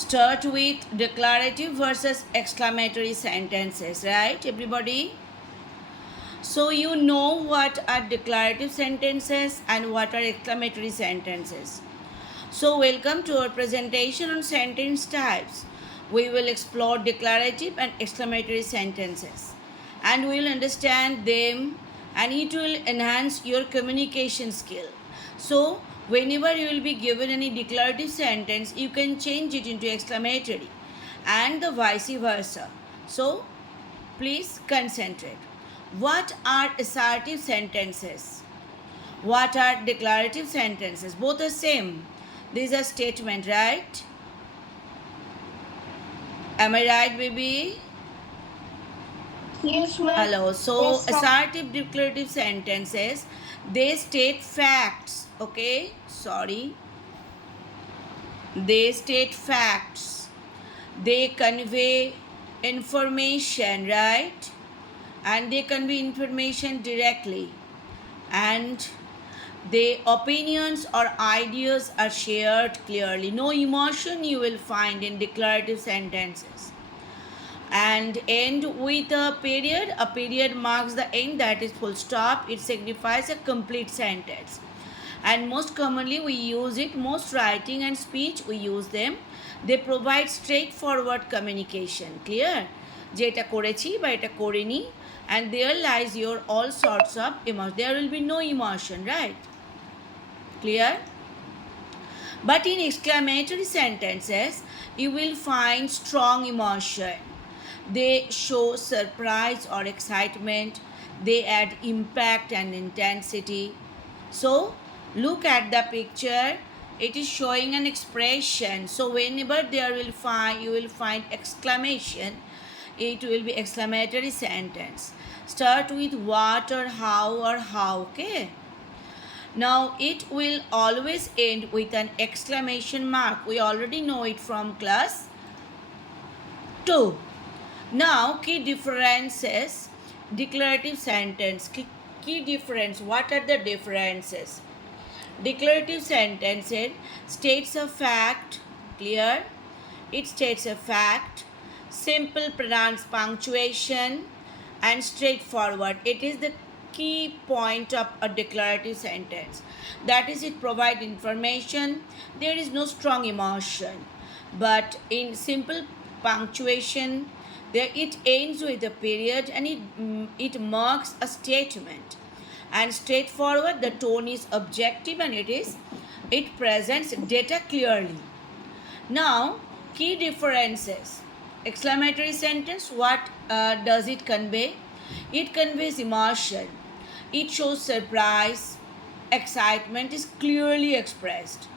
start with declarative versus exclamatory sentences, right, everybody? So you know what are declarative sentences and what are exclamatory sentences. So welcome to our presentation on sentence types. We will explore declarative and exclamatory sentences and we will understand them, and it will enhance your communication skill. So whenever you will be given any declarative sentence, you can change it into exclamatory and the vice versa. So please concentrate. What are assertive sentences? What are declarative sentences? Both are same. These are statement, right? Am I right, baby? Yes, ma'am. Hello. So Yes, ma'am. assertive declarative sentences, they state facts. Okay, sorry. They state facts. They convey information, right? And they convey information directly. And the opinions or ideas are shared clearly. No emotion you will find in declarative sentences. And end with a period. A period marks the end, that is full stop. It signifies a complete sentence. And most commonly we use it, most writing and speech we use them. They provide straightforward communication. Clear? যে এটা করেছি বা এটা করিনি, and there lies your all sorts of emotion. There will be no emotion, right? Clear? But in exclamatory sentences, you will find strong emotion. They show surprise or excitement. They add impact and intensity. So, look at the picture. It is showing an expression. So, whenever you will find exclamation, it will be exclamatory sentence. Start with what or how, okay? Now it will always end with an exclamation mark. We already know it from class 2. Now key differences, declarative sentence. Key difference, what are the differences? Declarative sentence states a fact. Clear? It states a fact, simple, pronounced punctuation, and straightforward. It is the key point of a declarative sentence. That is, it provides information. There is no strong emotion. But in simple punctuation, there it ends with a period, and it marks a statement. And straightforward, the tone is objective, and it presents data clearly. Now key differences. Exclamatory sentence, what does it convey? It conveys emotion. It shows surprise. Excitement is clearly expressed.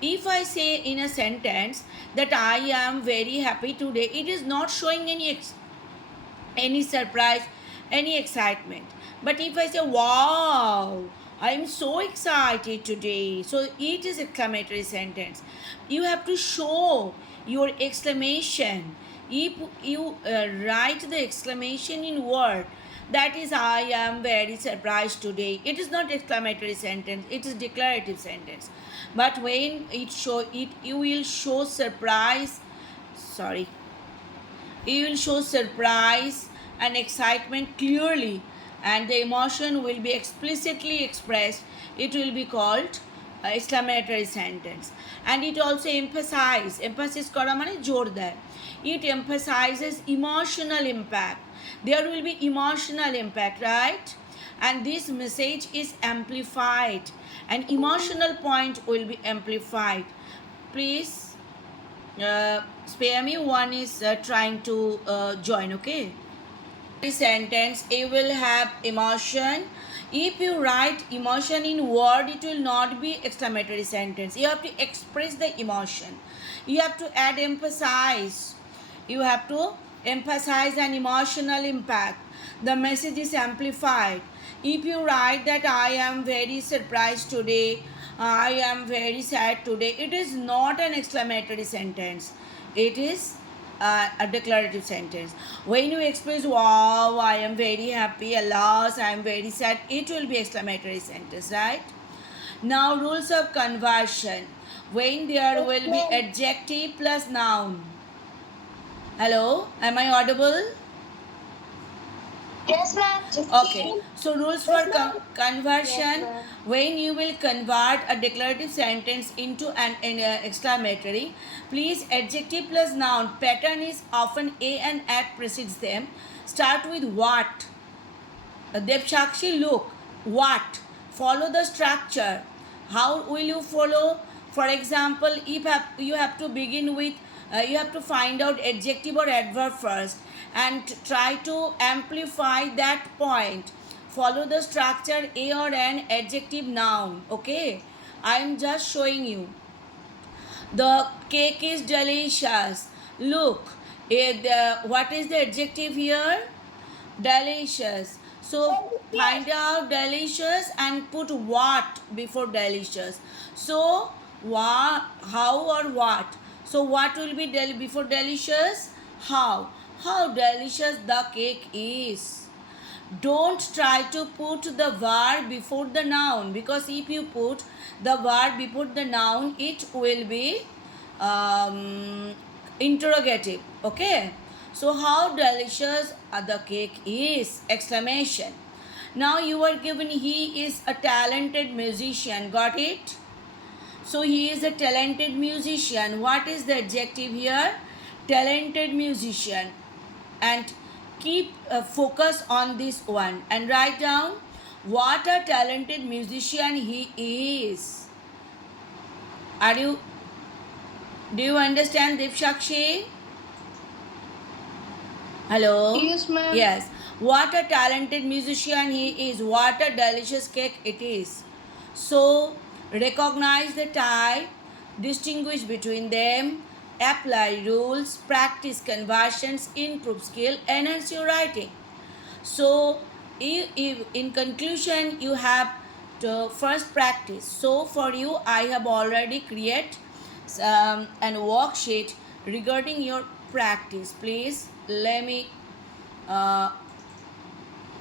If I say in a sentence that I am very happy today, it is not showing any surprise, any excitement. But if I say, wow, I am so excited today, so it is exclamatory sentence. You have to show your exclamation. If you write the exclamation in word, that is, I am very surprised today, it is not exclamatory sentence, it is declarative sentence. But when you will show surprise, you will show surprise and excitement clearly, and the emotion will be explicitly expressed. It will be called exclamatory sentence. And it also emphasis kora mane jor deয়. It emphasizes emotional impact. There will be emotional impact, right? And this message is amplified. An emotional point will be amplified. Please spare me, one is trying to join, okay? Sentence, you will have emotion. If you write emotion in word, it will not be exclamatory sentence. You have to express the emotion. You have to add emphasize. You have to emphasize an emotional impact. The message is amplified. If you write that I am very surprised today, I am very sad today, it is not an exclamatory sentence. It is a declarative sentence. When you express, wow, I am very happy, alas, I am very sad, it will be exclamatory sentence, right? Now rules of conversion. when there will be adjective plus noun. Hello, am I audible? Yes, ma'am. Okay, so rules for conversion. Yes, ma'am. When you will convert a declarative sentence into an exclamatory, please adjective plus noun. Pattern is often a and at precedes them. Start with what. Devshakshi, look. What? Follow the structure. How will you follow? For example, if you have to begin with, you have to find out adjective or adverb first and try to amplify that point. Follow the structure a or an adjective noun. Okay, I am just showing you. The cake is delicious. Look, what is the adjective here? Delicious. So find out delicious and put what before delicious. So what, how or what? So what will be before delicious? How? How delicious the cake is. Don't try to put the verb before the noun, because if you put the verb before the noun, it will be interrogative. Okay, so how delicious the cake is, exclamation. Now you are given he is a talented musician. Got it? So he is a talented musician. What is the adjective here? Talented musician. And keep focus on this one and write down what a talented musician he is. Do you understand, Dipshakshi? Hello? Yes, ma'am. Yes. What a talented musician he is. What a delicious cake it is. So, recognize the type, distinguish between them, apply rules, practice conversions, improve skill, enhance your writing. So, if in conclusion, you have to first practice. So, for you, I have already created an worksheet regarding your practice. Please let me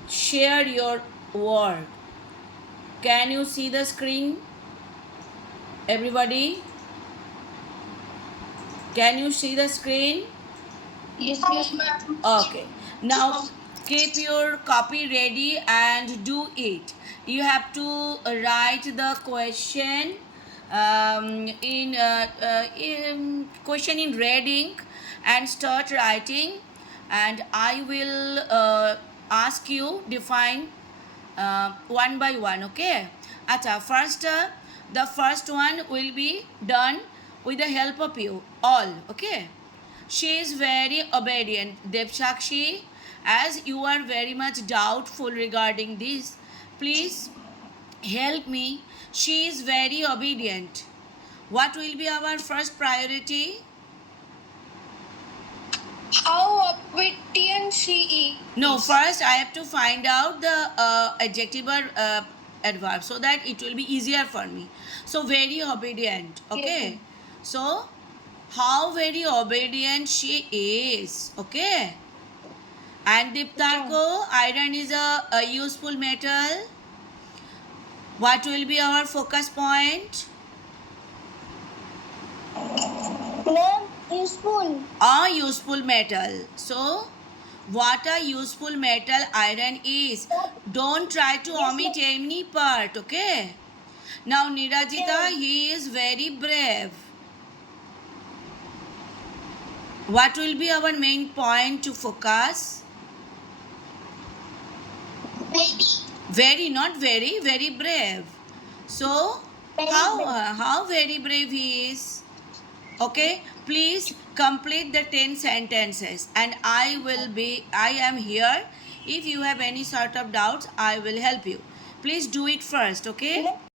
share your work. Can you see the screen? Everybody? Can you see the screen? Yes, ma'am. Okay. Now keep your copy ready and do it. You have to write the question in question in red ink and start writing, and I will ask you define one by one. Okay. Acha, first the first one will be done with the help of you all. Okay. She is very obedient. Devshakshi, as you are very much doubtful regarding this, please help me. She is very obedient. What will be our first priority? How obedient she is. No, first I have to find out the adjective or adverb so that it will be easier for me. So, very obedient. Okay. Yes. So, how very obedient she is. Okay. And Diptarko, iron is a useful metal. What will be our focus point? Ma'am, useful. A useful metal. So, what a useful metal iron is. Don't try to omit any part, okay? Now, Nirajita, he is very brave. What will be our main point to focus? Very, not very, very brave. So, how very brave he is? Okay, please complete the 10 sentences and I am here. If you have any sort of doubts, I will help you. Please do it first, okay?